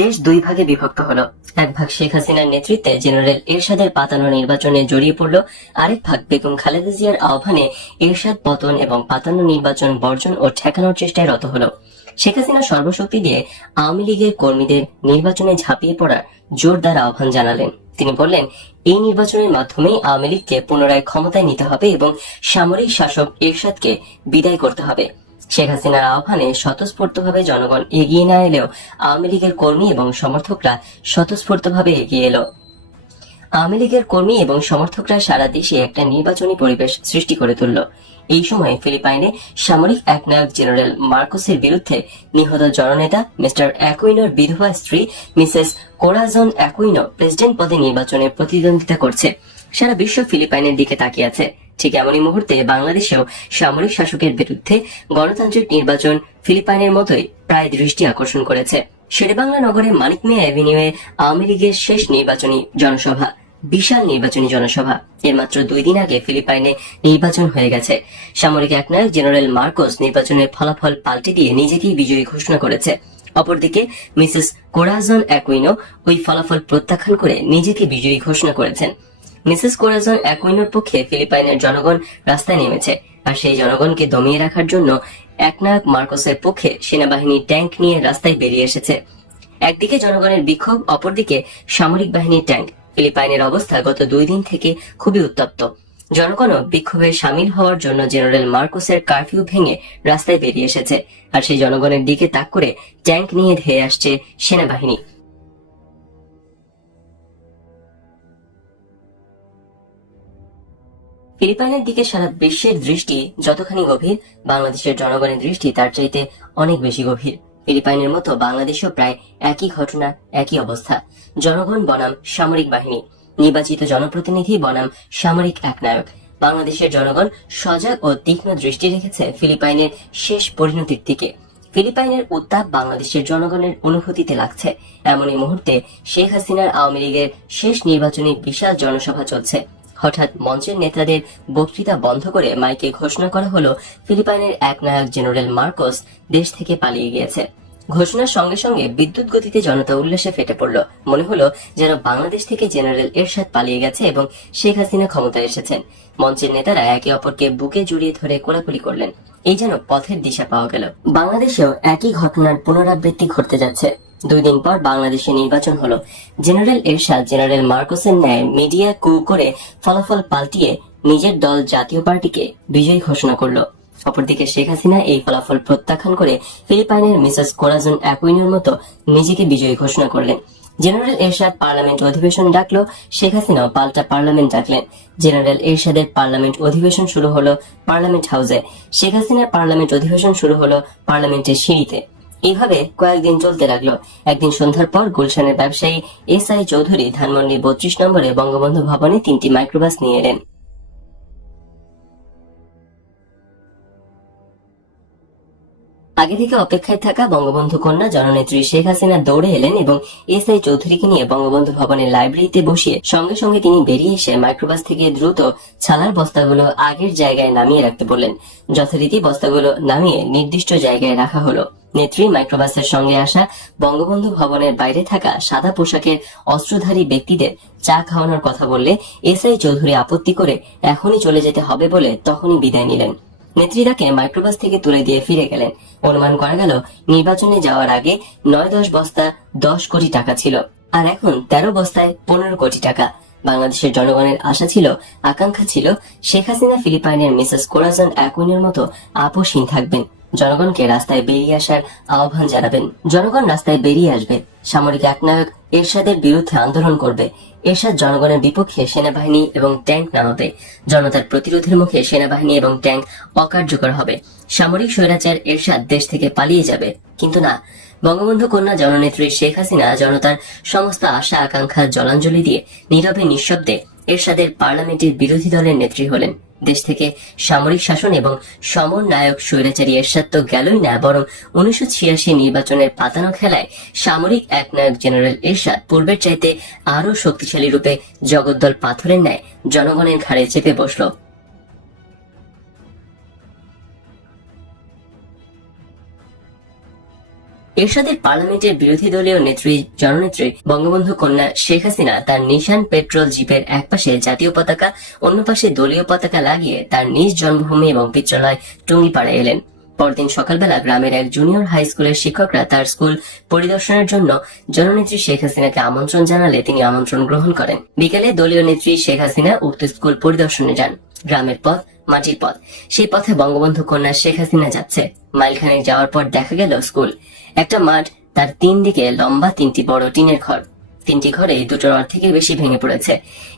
দেশ দুই ভাগে বিভক্ত হলো। এক ভাগ শেখ হাসিনার নেতৃত্বে জেনারেল এরশাদের পাতানো নির্বাচনে জড়িয়ে পড়ল, আরেক ভাগ বেগম খালেদা জিয়ার আহ্বানে এরশাদ পতন এবং পাতানো নির্বাচন বর্জন ও ঠেকানোর চেষ্টায় রত হলো। শেখ হাসিনা সর্বশক্তি দিয়ে আওয়ামী লীগের কর্মীদের নির্বাচনে ঝাঁপিয়ে পড়ার জোরদার আহ্বান জানালেন। তিনি বললেন, এই নির্বাচনের মাধ্যমেই আওয়ামী লীগকে পুনরায় ক্ষমতায় নিতে হবে এবং সামরিক শাসক এরশাদকে বিদায় করতে হবে। শেখ হাসিনার আহ্বানে স্বতঃস্ফূর্তভাবে জনগণ এগিয়ে না এলেও আওয়ামী লীগের কর্মী এবং সমর্থকরা স্বতঃস্ফূর্তভাবে এগিয়ে এলো। আওয়ামী লীগের কর্মী এবং সমর্থকরা সারা দেশে একটা নির্বাচনী পরিবেশ সৃষ্টি করে তুলল। এই সময় ফিলিপাইনে সামরিক একনায়ক জেনারেল মার্কোসের বিরুদ্ধে নিহত জননেতা মিস্টার অ্যাকুইনোর বিধবা স্ত্রী মিসেস কোরাজন অ্যাকুইনো প্রেসিডেন্ট পদে নির্বাচনে প্রতিদ্বন্দ্বিতা করছে। সারা বিশ্ব ফিলিপাইনের দিকে তাকিয়ে আছে। ঠিক এমনই মুহূর্তে বাংলাদেশেও সামরিক শাসকের বিরুদ্ধে গণতান্ত্রিক নির্বাচন ফিলিপাইনের মতোই প্রায় দৃষ্টি আকর্ষণ করেছে। শেরেবাংলা নগরে মানিক মিয়া অ্যাভিনিউয়ে আওয়ামী লীগের শেষ নির্বাচনী জনসভা, বিশাল নির্বাচনী জনসভা। এর মাত্র 2 দিন আগে ফিলিপাইনে নির্বাচন হয়ে গেছে। সামরিক একনায়ক জেনারেল মার্কোস নির্বাচনের ফলাফল পাল্টে দিয়ে নিজেকেই বিজয়ী ঘোষণা করেছে। অপরদিকে মিসেস কোরাজন অ্যাকুইনো ওই ফলাফল প্রত্যাখ্যান করে নিজেকে বিজয়ী ঘোষণা করেছেন। মিসেস কোরাজন অ্যাকুইনোর পক্ষে ফিলিপাইনের জনগণ রাস্তায় নেমেছে, আর সেই জনগণকে দমিয়ে রাখার জন্য একনায়ক মার্কোসের পক্ষে সেনাবাহিনী ট্যাঙ্ক নিয়ে রাস্তায় বেরিয়ে এসেছে। একদিকে জনগণের বিক্ষোভ, অপরদিকে সামরিক বাহিনীর ট্যাঙ্ক। ফিলিপাইনের অবস্থা গত 2 দিন থেকে খুবই উত্তপ্ত। জনগণও বিক্ষোভে সামিল হওয়ার জন্য জেনারেল মার্কোসের কারফিউ ভেঙে রাস্তায় বেরিয়ে এসেছে, আর সেই জনগণের দিকে তাক করে ট্যাঙ্ক নিয়ে ধেয়ে আসছে সেনাবাহিনী। ফিলিপাইনের দিকে সারা বিশ্বের দৃষ্টি যতখানি গভীর, বাংলাদেশের জনগণের দৃষ্টি তার চাইতে অনেক বেশি গভীর। ফিলিপাইনের মতো বাংলাদেশেও প্রায় একই ঘটনা, একই অবস্থা। জনগণ বনাম সামরিক বাহিনী, নির্বাচিত জনপ্রতিনিধি বনাম সামরিক একনায়ক। বাংলাদেশের জনগণ সজাগ ও তীক্ষ্ণ দৃষ্টি রেখেছে ফিলিপাইনের শেষ পরিণতির দিকে। ফিলিপাইনের উত্তাপ বাংলাদেশের জনগণের অনুভূতিতে লাগছে। এমনই মুহূর্তে শেখ হাসিনার আওয়ামী লীগের শেষ নির্বাচনী বিশাল জনসভা চলছে। হঠাৎ মঞ্চের নেতাদের বক্তৃতা বন্ধ করে মাইকে ঘোষণা করা হলো, ফিলিপাইনের একনায়ক জেনারেল মার্কোস দেশ থেকে পালিয়ে গিয়েছে। ঘোষণার সঙ্গে সঙ্গে বিদ্যুৎ গতিতে জনতা উল্লাসে ফেটে পড়ল। মনে হলো যেন বাংলাদেশ থেকে জেনারেল এরশাদ পালিয়ে গেছে এবং শেখ হাসিনা ক্ষমতায় এসেছেন। মঞ্চের নেতারা একে অপরকে বুকে জড়িয়ে ধরে কোলাকুলি করলেন। এই যেন পথের দিশা পাওয়া গেল। বাংলাদেশেও একই ঘটনার পুনরাবৃত্তি ঘটতে যাচ্ছে। 2 দিন পর বাংলাদেশে নির্বাচন হলো। জেনারেল এরশাদ জেনারেল মার্কোসের ন্যায় মিডিয়া কু করে ফলাফল পাল্টিয়ে নিজের দল জাতীয় পার্টিকে বিজয়ী ঘোষণা করলো। অপরদিকে শেখ হাসিনা এই ফলাফল প্রত্যাখ্যান করে ফিলিপাইনের মিসেস কোরাজন অ্যাকুইনোর মতো নিজেকে বিজয়ী ঘোষণা করলেন। জেনারেল এরশাদ পার্লামেন্ট অধিবেশন ডাকলো, শেখ হাসিনাও পাল্টা পার্লামেন্ট ডাকলেন। জেনারেল এরশাদের পার্লামেন্ট অধিবেশন শুরু হলো পার্লামেন্ট হাউসে, শেখ হাসিনার পার্লামেন্ট অধিবেশন শুরু হলো পার্লামেন্টের সিঁড়িতে। এইভাবে কয়েকদিন চলতে লাগলো। একদিন সন্ধ্যার পর গুলশানের ব্যবসায়ী এসআই চৌধুরী ধানমন্ডি 32 নম্বরে বঙ্গবন্ধু ভবনে 3টি মাইক্রোবাস নিয়ে এলেন। আগে থেকে অপেক্ষায় থাকা বঙ্গবন্ধু কন্যা জননেত্রী শেখ হাসিনা দৌড়ে এলেন এবং এসআই চৌধুরীকে নিয়ে বঙ্গবন্ধু ভবনের লাইব্রেরিতে বসিয়ে সঙ্গে সঙ্গে তিনি বেরিয়ে এসে মাইক্রোবাস থেকে দ্রুত ছালার বস্তাগুলো আগের জায়গায় নামিয়ে রাখতে বললেন। যথারীতি বস্তাগুলো নামিয়ে নির্দিষ্ট জায়গায় রাখা হলো। নেত্রী মাইক্রোবাসের সঙ্গে আসা বঙ্গবন্ধু ভবনের বাইরে থাকা সাদা পোশাকের অস্ত্রধারী ব্যক্তিদের চা খাওয়ানোর কথা বললে এসআই চৌধুরী আপত্তি করে এখনই চলে যেতে হবে বলে তখনই বিদায় নিলেন। নেত্রীরাকে মাইক্রোবাস থেকে তুলে দিয়ে ফিরে গেলেন। অনুমান করা গেল নির্বাচনে যাওয়ার আগে 9-10 বস্তা 10 কোটি টাকা ছিল, আর এখন 13 বস্তায় 15 কোটি টাকা। বাংলাদেশের জনগণের আশা ছিল, আকাঙ্ক্ষা ছিল, শেখ হাসিনা ফিলিপাইনের মিসেস কোরাজন অ্যাকুইনোর মতো আপোষহীন থাকবেন, জনগণকে রাস্তায় বেরিয়ে আসার আহ্বান জানাবেন। জনগণ রাস্তায় বেরিয়ে আসবে, সামরিক একনায়ক এরশাদের বিরুদ্ধে আন্দোলন করবে। এরশাদ জনগণের বিপক্ষে সেনাবাহিনী এবং ট্যাঙ্ক নামাবে। জনতার প্রতিরোধের মুখে সেনাবাহিনী এবং ট্যাঙ্ক অকার্যকর হবে। সামরিক স্বৈরাচার এরশাদ দেশ থেকে পালিয়ে যাবে। কিন্তু না, বঙ্গবন্ধু কন্যা জননেত্রী শেখ হাসিনা জনতার সমস্ত আশা আকাঙ্ক্ষা জলাঞ্জলি দিয়ে নীরবে নিঃশব্দে এরশাদের পার্লামেন্টের বিরোধী দলের নেত্রী হলেন। দেশ থেকে সামরিক শাসন এবং সমন্বয়ক স্বৈরাচারী এরশাদ তো গেলই না, বরং 1986 নির্বাচনের পাতানো খেলায় সামরিক একনায়ক জেনারেল এরশাদ পূর্বের চাইতে আরো শক্তিশালী রূপে জগদ্দল পাথরের ন্যায় জনগণের ঘাড়ে চেপে বসল। এরশাদের পার্লামেন্টের বিরোধী দলীয় নেত্রী জননেত্রী বঙ্গবন্ধু কন্যা শেখ হাসিনা তার নিশান পেট্রোল জিপের এক পাশে জাতীয় পতাকা, অন্য পাশে দলীয় পতাকা লাগিয়ে তার নিজ জন্মভূমি এবং পিত্রালয় টুঙ্গিপাড়ায় এলেন। পরদিন সকালবেলা গ্রামের এক জুনিয়র হাই স্কুলের শিক্ষকরা তার স্কুল পরিদর্শনের জন্য জননেত্রী শেখ হাসিনাকে আমন্ত্রণ জানালে তিনি আমন্ত্রণ গ্রহণ করেন। বিকেলে দলীয় নেত্রী শেখ হাসিনা উক্ত স্কুল পরিদর্শনে যান। গ্রামের পথ মাটির পথ, সেই পথে বঙ্গবন্ধু কন্যা শেখ হাসিনা যাচ্ছে। মাইলখানেক যাওয়ার পর দেখা গেল স্কুল, একটা মাঠ, তার 3 দিকে লম্বা 3টি বড় টিনের ঘর। 3টি ঘরে দুটোর অর্ধেকের বেশি ভেঙে পড়েছে,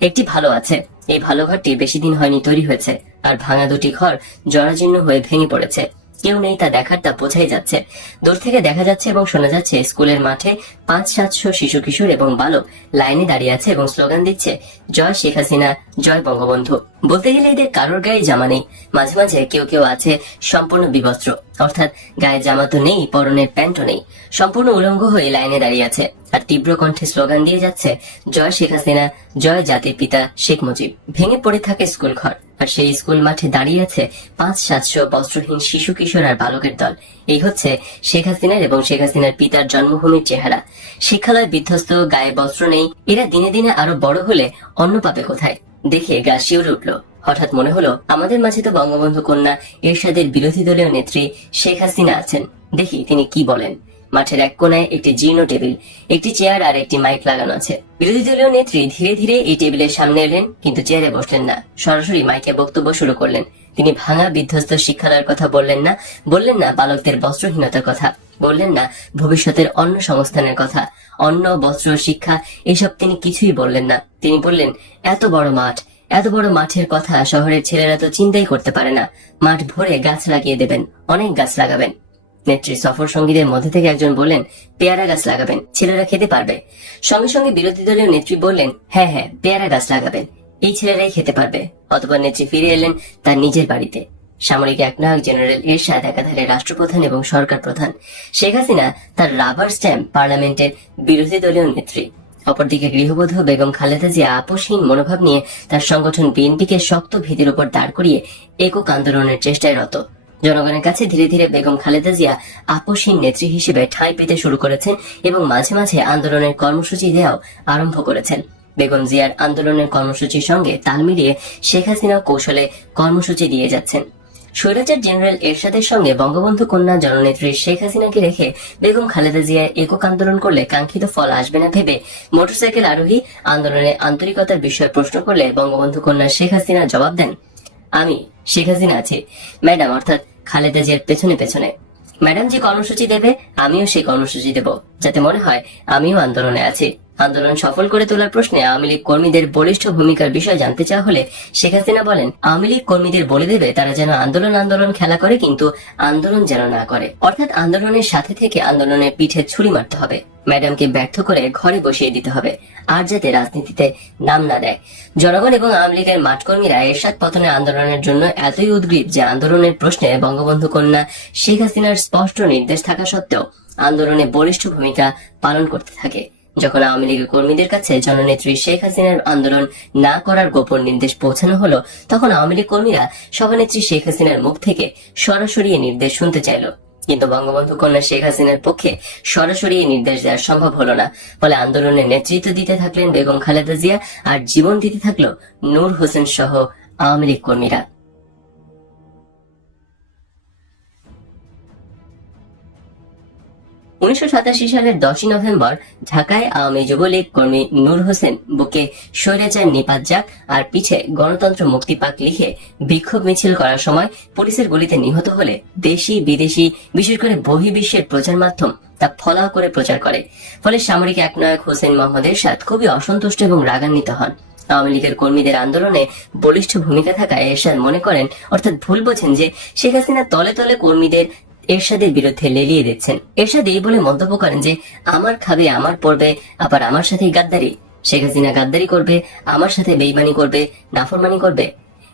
একটি ভালো আছে। এই ভালো ঘরটি বেশি দিন হয়নি তৈরি হয়েছে, আর ভাঙা 2টি ঘর জরাজীর্ণ হয়ে ভেঙে পড়েছে। কেউ নেই তা দেখার, তা বোঝাই যাচ্ছে। দূর থেকে দেখা যাচ্ছে এবং শোনা যাচ্ছে স্কুলের মাঠে 500-700 শিশু কিশোর এবং বালক লাইনে দাঁড়িয়ে আছে এবং স্লোগান দিচ্ছে, জয় শেখ হাসিনা, জয় বঙ্গবন্ধু। বলতে গেলে এদের কারোর গায়ে জামা নেই, মাঝে মাঝে কেউ কেউ আছে সম্পূর্ণ বিবস্ত্র, অর্থাৎ গায়ে জামা তো নেই, পরনের প্যান্টও নেই, সম্পূর্ণ উলঙ্গ হয়ে লাইনে দাঁড়িয়ে আছে আর তীব্র কণ্ঠে স্লোগান দিয়ে যাচ্ছে, জয় শেখ হাসিনা, জয় জাতির পিতা শেখ মুজিব। ভেঙে পড়ে থাকে স্কুল ঘর, আর সেই স্কুল মাঠে দাঁড়িয়ে আছে 500-700 বস্ত্রহীন শিশু কিশোর আর বালকের দল। এই হচ্ছে শেখ হাসিনার এবং শেখ হাসিনার পিতার জন্মভূমির চেহারা। শিক্ষালয় বিধ্বস্ত, গায়ে বস্ত্র নেই। এরা দিনে দিনে আরো বড় হলে অন্ন পাবে কোথায়? দেখে গা শিউরে উঠল। হঠাৎ মনে হলো, আমাদের মাঝে তো বঙ্গবন্ধু কন্যা এরশাদের বিরোধী দলীয় নেত্রী শেখ হাসিনা আছেন, দেখি তিনি কি বলেন। মাঠের এক কোনায় একটি জীর্ণ টেবিল, একটি চেয়ার আর একটি মাইক লাগানো আছে। বিরোধী দলীয় নেত্রী ধীরে ধীরে এই টেবিলের সামনে এলেন, কিন্তু চেয়ারে বসলেন না, সরাসরি মাইকে বক্তব্য শুরু করলেন। তিনি ভাঙা বিধ্বস্ত শিক্ষালয়ের কথা বললেন না, বললেন না বালকদের বস্ত্রহীনতার কথা, বললেন না ভবিষ্যতের অন্ন সংস্থানের কথা, অন্ন, বস্ত্র, শিক্ষা এসব তিনি কিছুই বললেন না। তিনি বললেন, এত বড় মাঠ, এত বড় মাঠের কথা শহরের ছেলেরা তো চিন্তাই করতে পারে না। মাঠ ভরে গাছ লাগিয়ে দেবেন, অনেক গাছ লাগাবেন। নেত্রী সফর সঙ্গীদের মধ্যে থেকে একজন বললেন, পেয়ারা গাছ লাগাবেন, ছেলেরা খেতে পারবে। সঙ্গে সঙ্গে বিরোধী দলীয় নেত্রী বললেন, হ্যাঁ হ্যাঁ, পেয়ারা গাছ লাগাবেন, এই ছেলেরাই খেতে পারবে। অতঃপর নেত্রী ফিরে এলেন তার নিজের বাড়িতে। সামরিক একনায়ক জেনারেল এরশাদ একাধারে রাষ্ট্রপ্রধান এবং সরকার প্রধান, শেখ হাসিনা তার রাবার স্ট্যাম্প পার্লামেন্টের বিরোধী দলীয় নেত্রী। অপরদিকে গৃহবধূ বেগম খালেদা জিয়া আপোষহীন মনোভাব নিয়ে তার সংগঠন বিএনপিকে শক্ত ভিত্তির উপর দাঁড় করিয়ে একক আন্দোলনের চেষ্টায় রত। জনগণের কাছে ধীরে ধীরে বেগম খালেদা জিয়া আপোষহীন নেত্রী হিসেবে ঠাঁই পেতে শুরু করেছেন এবং মাঝে মাঝে আন্দোলনের কর্মসূচি দেওয়াও আরম্ভ করেছেন। বেগম জিয়ার আন্দোলনের কর্মসূচির সঙ্গে তাল মিলিয়ে শেখ হাসিনা কৌশলে কর্মসূচি দিয়ে যাচ্ছেন। স্বৈরাচার জেনারেল এরশাদের সঙ্গে বঙ্গবন্ধু কন্যা জননেত্রী শেখ হাসিনাকে রেখে বেগম খালেদা জিয়া একক আন্দোলন করলে কাঙ্ক্ষিত ফল আসবে না ভেবে মোটরসাইকেল আরোহী আন্দোলনে আন্তরিকতার বিষয়ে প্রশ্ন করলে বঙ্গবন্ধু কন্যা শেখ হাসিনা জবাব দেন, আমি শেখ হাসিনা আছি ম্যাডাম, অর্থাৎ খালেদা জিয়ার পেছনে পেছনে। ম্যাডাম যে কর্মসূচি দেবে আমিও সেই কর্মসূচি দেব, যাতে মনে হয় আমিও আন্দোলনে আছি। আন্দোলন সফল করে তোলার প্রশ্নে আওয়ামী লীগ কর্মীদের বলিষ্ঠ ভূমিকার বিষয় জানতে চাওয়া হলে শেখ হাসিনা বলেন, আওয়ামী লীগ কর্মীদের বলে দেবে তারা যেন আন্দোলন খেলা করে, কিন্তু আন্দোলন যেন না করে, অর্থাৎ আন্দোলনের সাথে থেকে আন্দোলনের পিঠে ছুরি মারতে হবে। ম্যাডামকে ব্যর্থ করে ঘরে বসিয়ে দিতে হবে, আর যাতে রাজনীতিতে নাম না দেয়। জনগণ এবং আওয়ামী লীগের মাঠকর্মীরা এরশাদ পতনের আন্দোলনের জন্য এতই উদ্গ্রীব যে আন্দোলনের প্রশ্নে বঙ্গবন্ধু কন্যা শেখ হাসিনার স্পষ্ট নির্দেশ থাকা সত্ত্বেও আন্দোলনে বলিষ্ঠ ভূমিকা পালন করতে থাকে। যখন আওয়ামী লীগের কর্মীদের কাছে জননেত্রী শেখ হাসিনার আন্দোলন না করার গোপন নির্দেশ পৌঁছানো হলো, তখন আওয়ামী লীগ কর্মীরা সভানেত্রী শেখ হাসিনার মুখ থেকে সরাসরি এই নির্দেশ শুনতে চাইল। কিন্তু বঙ্গবন্ধু কন্যা শেখ হাসিনার পক্ষে সরাসরি এই নির্দেশ দেওয়া সম্ভব হলো না। ফলে আন্দোলনের নেতৃত্ব দিতে থাকলেন বেগম খালেদা জিয়া, আর জীবন দিতে থাকলো নূর হোসেন সহ আওয়ামী লীগ কর্মীরা। 1987 সালের 10 নভেম্বর ঢাকায় আওয়ামী যুবলীগ কর্মী নূর হোসেন বুকে স্বৈরাচার নিপাত যাক আর পিছে গণতন্ত্র মুক্তি পাক লিখে বিক্ষোভ মিছিল করার সময় পুলিশের গুলিতে নিহত হলে দেশি বিদেশি বিশেষ করে বহির্বিশ্বের প্রচার মাধ্যম তা ফলাও করে প্রচার করে। ফলে সামরিক একনায়ক হোসেন মোহাম্মদ এরশাদ খুবই অসন্তুষ্ট এবং রাগান্বিত হন। আওয়ামী লীগের কর্মীদের আন্দোলনে বলিষ্ঠ ভূমিকা থাকায় এরশাদ মনে করেন, অর্থাৎ ভুল বোঝেন যে শেখ হাসিনা তলে তলে কর্মীদের এরশাদের বিরুদ্ধে লেলিয়ে দিচ্ছেন। এরশাদ এই বলে মন্তব্য করেন যে আমার খাবে, আমার পড়বে, আবার আমার সাথেই গাদ্দারি। শেখ হাসিনা গাদ্দারি করবে, আমার সাথে বেইমানি করবে, নাফরমানি করবে।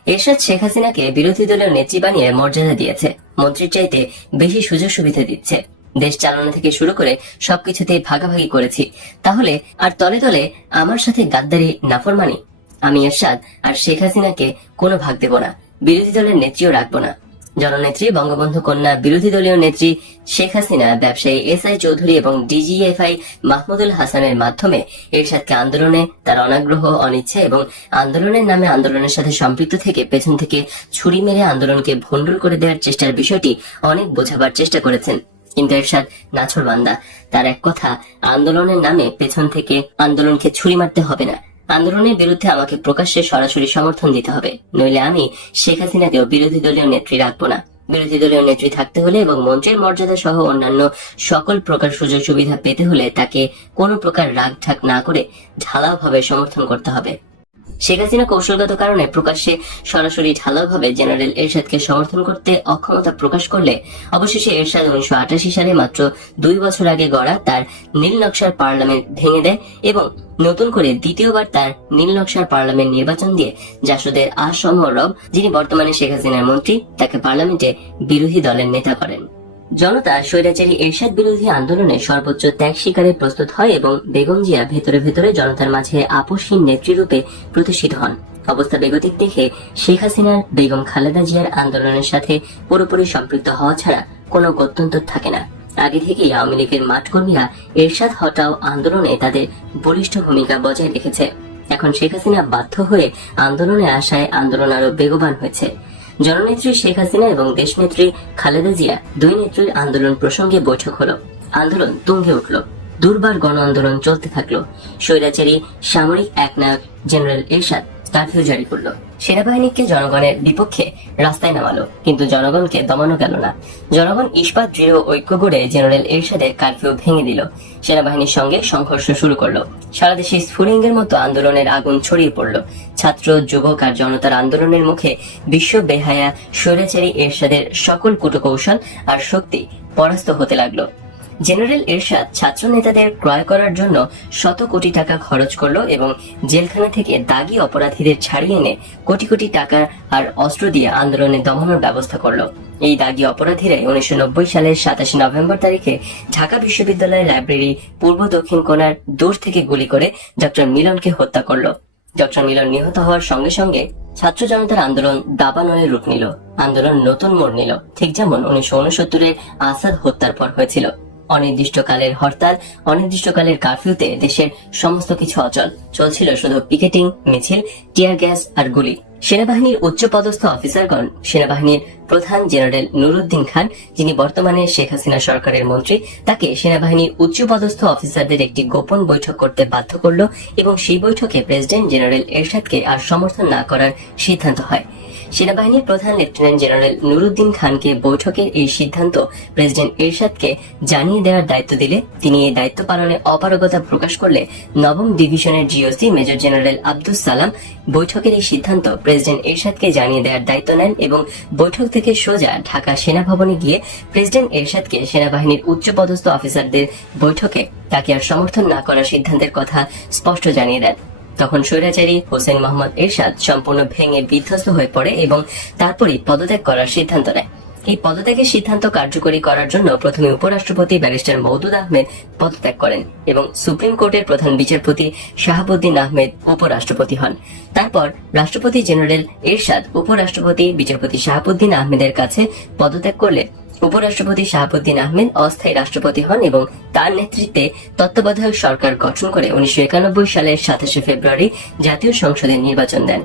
এরশাদ শেখ হাসিনাকে বিরোধী দলের নেত্রী বানিয়ে মর্যাদা দিয়েছে, মন্ত্রীর চাইতে বেশি সুযোগ সুবিধা দিচ্ছে, দেশ চালানো থেকে শুরু করে সবকিছুতে ভাগাভাগি করেছি। তাহলে আর তলে তলে আমার সাথে গাদ্দারি, নাফরমানি? আমি এরশাদ আর শেখ হাসিনাকে কোনো ভাগ দেব না, বিরোধী দলের নেত্রীও রাখবো না। জননেত্রী বঙ্গবন্ধু কন্যা বিরোধী দলীয় নেত্রী শেখ হাসিনা ব্যবসায়ী এসআই চৌধুরী এবং ডিজিএফআই মাহমুদুল হাসানের মাধ্যমে এরশাদকে আন্দোলনে তার অনাগ্রহ, অনিচ্ছা এবং আন্দোলনের নামে আন্দোলনের সাথে সম্পৃক্ত থেকে পেছন থেকে ছুরি মেরে আন্দোলনকে ভণ্ডুল করে দেওয়ার চেষ্টার বিষয়টি অনেক বোঝাবার চেষ্টা করেছেন। কিন্তু এরশাদ নাছোড়বান্দা। তার এক কথা, আন্দোলনের নামে পেছন থেকে আন্দোলনকে ছুরি মারতে হবে না। আন্দোলনের বিরুদ্ধে আমাকে প্রকাশ্যে সরাসরি সমর্থন দিতে হবে, নইলে আমি শেখ হাসিনাকেও বিরোধী দলীয় নেত্রী রাখবো না। বিরোধী দলীয় নেত্রী থাকতে হলে এবং মন্ত্রীর মর্যাদা সহ অন্যান্য সকল প্রকার সুযোগ সুবিধা পেতে হলে তাকে কোনো প্রকার রাগ ঢাক না করে ঢালাওভাবে সমর্থন করতে হবে। শেখ হাসিনা কৌশলগত কারণে প্রকাশ্যে সরাসরি ঢালাওভাবে জেনারেল এরশাদকে সমর্থন করতে অক্ষমতা প্রকাশ করলে অবশেষে এরশাদ 1988 সালে মাত্র 2 বছর আগে গড়া তার নীল নকশার পার্লামেন্ট ভেঙে দেয় এবং নতুন করে দ্বিতীয়বার তার নীল নকশার পার্লামেন্ট নির্বাচন দিয়ে জাসদের আসম রব, যিনি বর্তমানে শেখ হাসিনার মন্ত্রী, তাকে পার্লামেন্টে বিরোধী দলের নেতা করেন। জনতা স্বৈরাচারী এরশাদ বিরোধী আন্দোলনে সর্বোচ্চ ত্যাগ স্বীকারে প্রস্তুত হয় এবং বেগম জিয়া ভেতরে ভেতরে জনতার মাঝে আপোষহীন নেত্রীরূপে প্রতিষ্ঠিত হন। অবস্থা বেগতিক দেখে শেখ হাসিনার বেগম খালেদা জিয়ার আন্দোলনের সাথে পুরোপুরি সম্পৃক্ত হওয়া ছাড়া কোনো গত্যন্তর থাকে না। আগে থেকেই আওয়ামী লীগের মাঠকর্মীরা এরশাদ হটাও আন্দোলনে তাদের বলিষ্ঠ ভূমিকা বজায় রেখেছে। এখন শেখ হাসিনা বাধ্য হয়ে আন্দোলনে আসায় আন্দোলন আরো বেগবান হয়েছে। জননেত্রী শেখ হাসিনা এবং দেশনেত্রী খালেদা জিয়া দুই নেত্রীর আন্দোলন প্রসঙ্গে বৈঠক হলো। আন্দোলন তুঙ্গে উঠল। দুর্বার গণ আন্দোলন চলতে থাকলো। স্বৈরাচারী সামরিক একনায়ক জেনারেল এরশাদ কারফিউ জারি করলো। সেনাবাহিনীকে জনগণের বিপক্ষে রাস্তায় নামালো, কিন্তু জনগণকে দমানো গেল না। জনগণ ইস্পাত দৃঢ় ঐক্য গড়ে জেনারেল এরশাদের কারফিউ ভেঙে দিল। সেনাবাহিনীর সঙ্গে সংঘর্ষ শুরু করলো। সারা দেশে স্ফুলিঙ্গের মতো আন্দোলনের আগুন ছড়িয়ে পড়ল। ছাত্র, যুবক আর জনতার আন্দোলনের মুখে বিশ্ব বেহায়া স্বৈরাচারী এরশাদের সকল কূটকৌশল আর শক্তি পরাস্ত হতে লাগলো। জেনারেল এরশাদ ছাত্র নেতাদের ক্রয় করার জন্য শত কোটি টাকা খরচ করলো এবং জেলখানা থেকে দাগী অপরাধীদের ছাড়িয়ে এনে কোটি কোটি টাকা আর অস্ত্র দিয়ে আন্দোলনে দমানোর ব্যবস্থা করলো। এই দাগী অপরাধীরাই 1990 সালের 27 নভেম্বর তারিখে ঢাকা বিশ্ববিদ্যালয়ের লাইব্রেরি পূর্ব দক্ষিণ কোণার দূর থেকে গুলি করে ডক্টর মিলনকে হত্যা করলো। ডক্টর মিলন নিহত হওয়ার সঙ্গে সঙ্গে ছাত্র জনতার আন্দোলন দাবানলের রূপ নিল। আন্দোলন নতুন মোড় নিল, ঠিক যেমন 1969-এর আসাদ হত্যার পর হয়েছিল। অনির্দিষ্টকালের হরতাল, অনির্দিষ্টকালের কারফিউতে দেশের সমস্ত কিছু অচল। চলছিল শুধু পিকেটিং, মিছিল, টিয়ার গ্যাস আর গুলি। সেনাবাহিনীর উচ্চপদস্থ অফিসারগণ, সেনাবাহিনীর প্রধান জেনারেল নুরুদ্দিন খান, যিনি বর্তমানে শেখ হাসিনা সরকারের মন্ত্রী, তাকে সেনাবাহিনীর উচ্চপদস্থ অফিসারদের একটি গোপন বৈঠক করতে বাধ্য করল এবং সেই বৈঠকে প্রেসিডেন্ট জেনারেল এরশাদকে আর সমর্থন না করার সিদ্ধান্ত হয়। সেনাবাহিনীর প্রধান লেফটেন্যান্ট জেনারেল নুরুদ্দিন খানকে বৈঠকের এই সিদ্ধান্ত প্রেসিডেন্ট এরশাদকে জানিয়ে দেওয়ার দায়িত্ব দিলে তিনি এই দায়িত্ব পালনে অপারগতা প্রকাশ করলে নবম ডিভিশনের GOC major general Abdus Salam বৈঠকের এই সিদ্ধান্ত প্রেসিডেন্ট এরশাদকে জানিয়ে দেওয়ার দায়িত্ব নেন এবং বৈঠক থেকে সোজা ঢাকা সেনা ভবনে গিয়ে প্রেসিডেন্ট এরশাদকে সেনাবাহিনীর উচ্চপদস্থ অফিসারদের বৈঠকে তাকে আর সমর্থন না করার সিদ্ধান্তের কথা স্পষ্ট জানিয়ে দেন। তখন স্বৈরাচারী হোসেন মোহাম্মদ এরশাদ সম্পূর্ণ ভেঙে বিধ্বস্ত হয়ে পড়ে এবং তারপরই পদত্যাগ করার সিদ্ধান্ত নেয়। এই পদত্যাগের সিদ্ধান্ত কার্যকরী করার জন্য প্রথমে উপরাষ্ট্রপতি ব্যারিস্টার মওদুদ আহমেদ পদত্যাগ করেন এবং সুপ্রিম কোর্টের প্রধান বিচারপতি শাহাবুদ্দিন আহমেদ উপরাষ্ট্রপতি হন। তারপর রাষ্ট্রপতি জেনারেল এরশাদ উপরাষ্ট্রপতি বিচারপতি শাহাবুদ্দিন আহমেদের কাছে পদত্যাগ করলে উপরাষ্ট্রপতি শাহাবুদ্দিন আহমেদ অস্থায়ী রাষ্ট্রপতি হন এবং তার নেতৃত্বে তত্ত্বাবধায়ক সরকার গঠন করে 1991 সালের 27 ফেব্রুয়ারি জাতীয় সংসদের নির্বাচন দেন।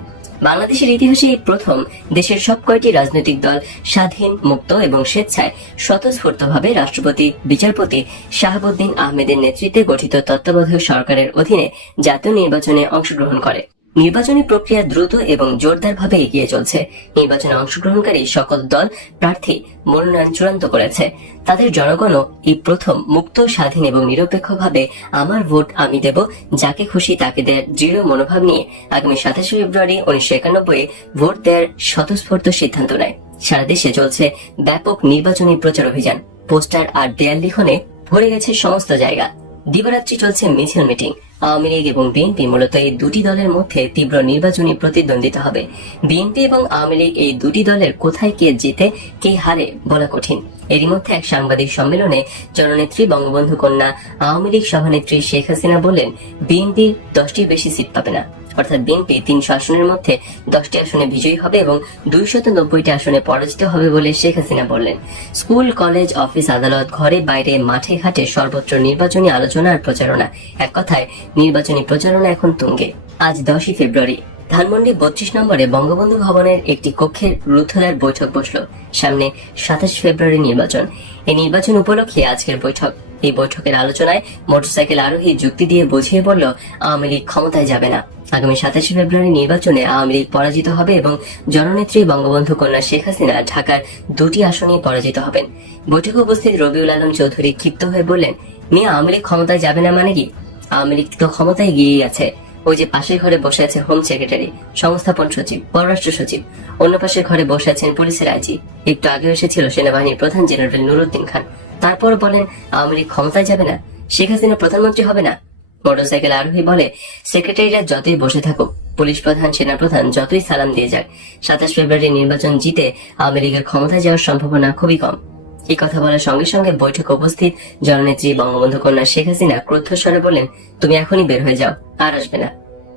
বাংলাদেশের ইতিহাসে এই প্রথম দেশের সব কয়টি রাজনৈতিক দল স্বাধীন, মুক্ত এবং স্বেচ্ছায় স্বতঃস্ফূর্তভাবে রাষ্ট্রপতি বিচারপতি শাহাবুদ্দিন আহমেদের নেতৃত্বে গঠিত তত্ত্বাবধায়ক সরকারের অধীনে জাতীয় নির্বাচনে অংশগ্রহণ করে। নির্বাচনী প্রক্রিয়া দ্রুত এবং জোরদারভাবে এগিয়ে চলছে। নির্বাচনে অংশগ্রহণকারী সকল দল প্রার্থী মনোনয়ন চূড়ান্ত করেছে। তাদের জনগণও এই প্রথম মুক্ত, স্বাধীন এবং নিরপেক্ষভাবে আমার ভোট আমি দেব, যাকে খুশি তাকে দেওয়ার দৃঢ় মনোভাব নিয়ে আগামী 27 ফেব্রুয়ারি 1991 ভোট দেওয়ার স্বতঃস্ফূর্ত সিদ্ধান্ত নেয়। সারা দেশে চলছে ব্যাপক নির্বাচনী প্রচার অভিযান। পোস্টার আর দেয়াল লিখনে ভরে গেছে সমস্ত জায়গা। দিবারাত্রি চলছে মিছিল, মিটিং। আওয়ামী লীগ এবং বিএনপি মূলত এই দুটি দলের মধ্যে তীব্র নির্বাচনী প্রতিদ্বন্দ্বিতা হবে। বিএনপি এবং আওয়ামী লীগ এই দুটি দলের কোথায় কে জিতে কে হারে বলা কঠিন। এরই মধ্যে এক সাংবাদিক সম্মেলনে জননেত্রী বঙ্গবন্ধু কন্যা আওয়ামী লীগ সভানেত্রী শেখ হাসিনা বললেন, বিএনপি 10টির বেশি সিট পাবে না। অর্থাৎ বিএনপি 300 আসনের মধ্যে 10টি আসনে বিজয়ী হবে এবং 290টি আসনে পরাজিত হবে বলে শেখ হাসিনা বললেন। স্কুল, কলেজ, অফিস, আদালত, ঘরে বাইরে, মাঠে ঘাটে সর্বত্র নির্বাচনী আলোচনা আর প্রচারণা। এক কথায় নির্বাচনী প্রচারণা এখন তুঙ্গে। আজ 10ই ফেব্রুয়ারি ধানমন্ডি 32 নম্বরে বঙ্গবন্ধু ভবনের একটি কক্ষের রুদ্ধদ্বার বৈঠক বসল। সামনে 27 ফেব্রুয়ারি নির্বাচন। এই নির্বাচন উপলক্ষে আজকের বৈঠক। এই বৈঠকের আলোচনায় মোটরসাইকেল আরোহী যুক্তি দিয়ে বুঝিয়ে বলল, আওয়ামী লীগ ক্ষমতায় যাবে না। আগামী 27 ফেব্রুয়ারি নির্বাচনে আওয়ামী লীগ পরাজিত হবে এবং জননেত্রী বঙ্গবন্ধু কন্যা শেখ হাসিনা ঢাকার 2টি আসনে পরাজিত হবেন। বৈঠকে উপস্থিত রবিউল আলম চৌধুরী ক্ষিপ্ত হয়ে বললেন, মিয়া, আওয়ামী লীগ ক্ষমতায় যাবে না মানে কি? আওয়ামী লীগ তো ক্ষমতায় গিয়েই আছে। ওই যে পাশের ঘরে বসে আছে হোম সেক্রেটারি, সংস্থাপন সচিব, পররাষ্ট্র সচিব, অন্য পাশের ঘরে বসে আছেন পুলিশের আইজি, একটু আগে এসেছিল সেনাবাহিনীর প্রধান জেনারেল নুরুদ্দিন খান। তারপর বলেন আওয়ামী লীগ ক্ষমতায় যাবে না, শেখ হাসিনা প্রধানমন্ত্রী হবে না। মোটরসাইকেল আরোহী বলে, সেক্রেটারিরা যতই বসে থাকুক, পুলিশ প্রধান, সেনা প্রধান যতই সালাম দিয়ে যাক, 27 ফেব্রুয়ারি নির্বাচন জিতে আওয়ামী লীগের ক্ষমতায় যাওয়ার সম্ভাবনা খুবই কম। এই কথা বলার সঙ্গে সঙ্গে বৈঠকে উপস্থিত জননেত্রী বঙ্গবন্ধু কন্যা শেখ হাসিনা ক্রুদ্ধস্বরে বললেন, তুমি এখনই বের হয়ে যাও, আর আসবে না।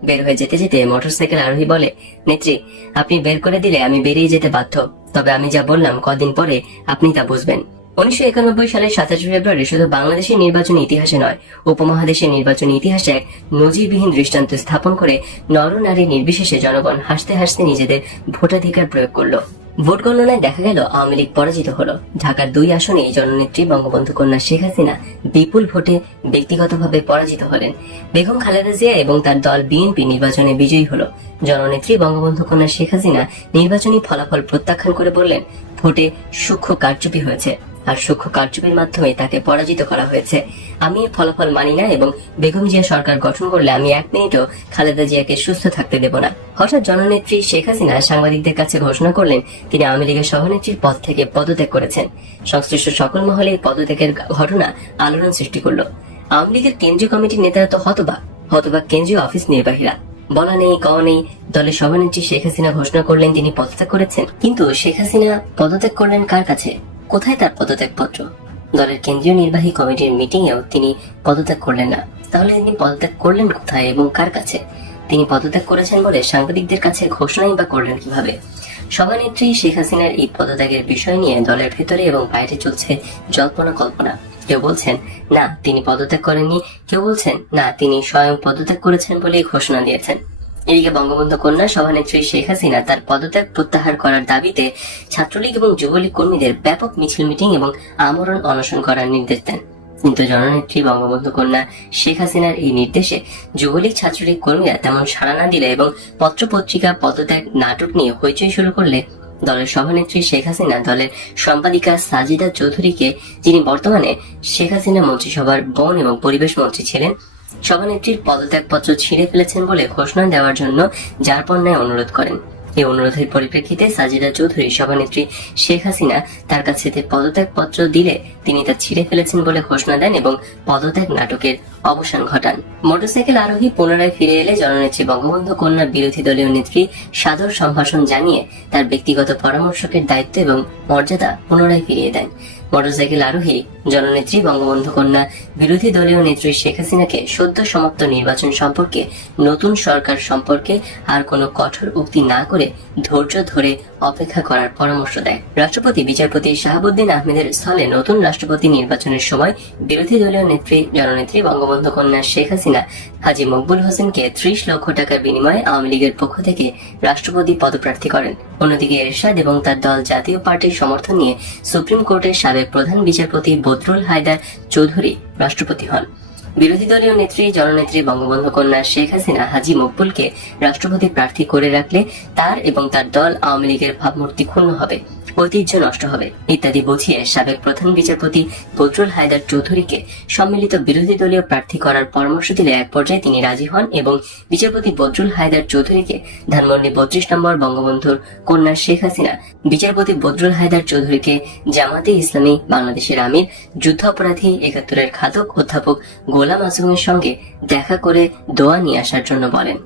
বের হয়ে যেতে যেতে মোটরসাইকেল আরোহী বলে, নেত্রী, আপনি বের করে দিলে আমি বেরিয়ে যেতে বাধ্য, তবে আমি যা বললাম কদিন পরে আপনি তা বুঝবেন। 1991 সালের 27 ফেব্রুয়ারি শুধু বাংলাদেশের নির্বাচনী ইতিহাসে নয়, উপমহাদেশের নির্বাচনী ইতিহাসে এক নজিরবিহীন দৃষ্টান্ত স্থাপন করে নর নারী নির্বিশেষে জনগণ হাসতে হাসতে নিজেদের ভোটাধিকার প্রয়োগ করলো। ভোট গণনায় দেখা গেল আওয়ামী লীগ পরাজিত হলো। ঢাকার 2 আসনে জননেত্রী বঙ্গবন্ধু কন্যা শেখ হাসিনা বিপুল ভোটে ব্যক্তিগতভাবে পরাজিত হলেন। বেগম খালেদা জিয়া এবং তার দল বিএনপি নির্বাচনে বিজয়ী হলো। জননেত্রী বঙ্গবন্ধু কন্যা শেখ হাসিনা নির্বাচনী ফলাফল প্রত্যাখ্যান করে বললেন, ভোটে সূক্ষ্ম কারচুপি হয়েছে, আর সূক্ষ্ম কারচুপির মাধ্যমে তাকে পরাজিত করা হয়েছে। আমি এর ফলাফল মানি না এবং বেগম জিয়া সরকার গঠন করলে আমি 1 মিনিটও খালেদা জিয়াকে সুস্থ থাকতে দেব না। হঠাৎ জননেত্রী শেখ হাসিনা সাংবাদিকদের কাছে ঘোষণা করলেন তিনি আওয়ামী লীগের সভানেত্রীর পদ থেকে পদত্যাগ করেছেন। সংশ্লিষ্ট সকল মহলে এই পদত্যাগের ঘটনা আলোড়ন সৃষ্টি করলো। আওয়ামী লীগের কেন্দ্রীয় কমিটির নেতারা তো হতবাক কেন্দ্রীয় অফিস নির্বাহীরা। বলা নেই কওয়া নেই, দলের সভানেত্রী শেখ হাসিনা ঘোষণা করলেন তিনি পদত্যাগ করেছেন। কিন্তু শেখ হাসিনা পদত্যাগ করলেন কার কাছে? কোথায় তার পদত্যাগপত্র? দলের কেন্দ্রীয় নির্বাহী কমিটির মিটিং এও তিনি পদত্যাগ করলেন না। তাহলে তিনি পদত্যাগ করলেন কোথায় এবং কার কাছে? তিনি পদত্যাগ করেছেন বলে সাংবাদিকদের কাছে ঘোষণাই বা করলেন কিভাবে? সভানেত্রী শেখ হাসিনার এই পদত্যাগের বিষয় নিয়ে দলের ভেতরে এবং বাইরে চলছে জল্পনা কল্পনা। কেউ বলছেন না, তিনি পদত্যাগ করেননি, কেউ বলছেন না, তিনি স্বয়ং পদত্যাগ করেছেন বলেই ঘোষণা দিয়েছেন। এদিকে বঙ্গবন্ধু কন্যা সভানেত্রী শেখ হাসিনা তার পদত্যাগ প্রত্যাহার করার দাবিতে ছাত্রলীগ এবং যুবলীগ কর্মীদের ব্যাপক মিছিল, মিটিং এবং আমরণ অনশন করার নির্দেশ দেন। কিন্তু জননেত্রী বঙ্গবন্ধু কন্যা শেখ হাসিনার এই নির্দেশে যুবলীগ, ছাত্রলীগ কর্মীরা তেমন সাড়া না দিলে এবং পত্রপত্রিকা পদত্যাগ নাটক নিয়ে হইচই শুরু করলে দলের সভানেত্রী শেখ হাসিনা দলের সম্পাদিকা সাজিদা চৌধুরীকে, যিনি বর্তমানে শেখ হাসিনা মন্ত্রিসভার বন এবং পরিবেশ মন্ত্রী ছিলেন, সভানেত্রীর পদত্যাগপত্র ছিঁড়ে ফেলেছেন বলে ঘোষণা দেওয়ার জন্য যারপন্যায় অনুরোধ করেন। এই অনুরোধের পরিপ্রেক্ষিতে সাজিদা চৌধুরী সভানেত্রী শেখ হাসিনা তার কাছে পদত্যাগপত্র দিলে তিনি তা ছিঁড়ে ফেলেছেন বলে ঘোষণা দেন এবং পদত্যাগ নাটকের অবসান ঘটান। মোটরসাইকেল আরোহী পুনরায় ফিরে এলে জননেত্রী বঙ্গবন্ধু কন্যা বিরোধী দলীয় নেত্রী সাদর সম্ভাষণ জানিয়ে তার ব্যক্তিগত পরামর্শকের দায়িত্ব এবং মর্যাদা পুনরায় ফিরিয়ে দেন। মোটরসাইকেল আরোহী জননেত্রী বঙ্গবন্ধু কন্যা বিরোধী দলীয় নেত্রী শেখ হাসিনাকে সদ্য সমাপ্ত নির্বাচন সম্পর্কে, নতুন সরকার সম্পর্কে আর কোনো কঠোর উক্তি না করে ধৈর্য ধরে অপেক্ষা করার পরামর্শ দেয়। রাষ্ট্রপতি বিচারপতি শাহাবুদ্দিন আহমেদের স্থলে নতুন রাষ্ট্রপতি নির্বাচনের সময় বিরোধী দলীয় নেত্রী জননেত্রী বঙ্গবন্ধু কন্যা শেখ হাসিনা হাজী মকবুল হোসেনকে 30 লক্ষ টাকার বিনিময়ে আওয়ামী লীগের পক্ষ থেকে রাষ্ট্রপতি পদপ্রার্থী করেন। অন্যদিকে এরশাদ এবং তার দল জাতীয় পার্টির সমর্থন নিয়ে সুপ্রিম কোর্টের সাবেক প্রধান বিচারপতি বদরুল হায়দার চৌধুরী রাষ্ট্রপতি হন। বিরোধী দলীয় নেত্রী জননেত্রী বঙ্গবন্ধু কন্যা শেখ হাসিনা হাজী মকবুলকে রাষ্ট্রপতি প্রার্থী করে রাখলে তার এবং তার দল আওয়ামী লীগের ভাবমূর্তি ক্ষুণ্ণ হবে, ঐতিহ্য নষ্ট হবে ইত্যাদি বুঝিয়ে সাবেক প্রধান বিচারপতি বদরুল হায়দার চৌধুরীকে সম্মিলিত বিরোধী দলীয় প্রার্থী করার পরামর্শ দিলে এক পর্যায়ে তিনি রাজি হন এবং বিচারপতি বদরুল হায়দার চৌধুরীকে ধানমন্ডি 32 নম্বর বঙ্গবন্ধুর কন্যা শেখ হাসিনা বিচারপতি বদরুল হায়দার চৌধুরীকে জামাতে ইসলামী বাংলাদেশের আমির, যুদ্ধ অপরাধী 71-এর ঘাতক অধ্যাপক গোলাম আজমের সঙ্গে দেখা করে দোয়া নিয়ে আসার জন্য বলেন।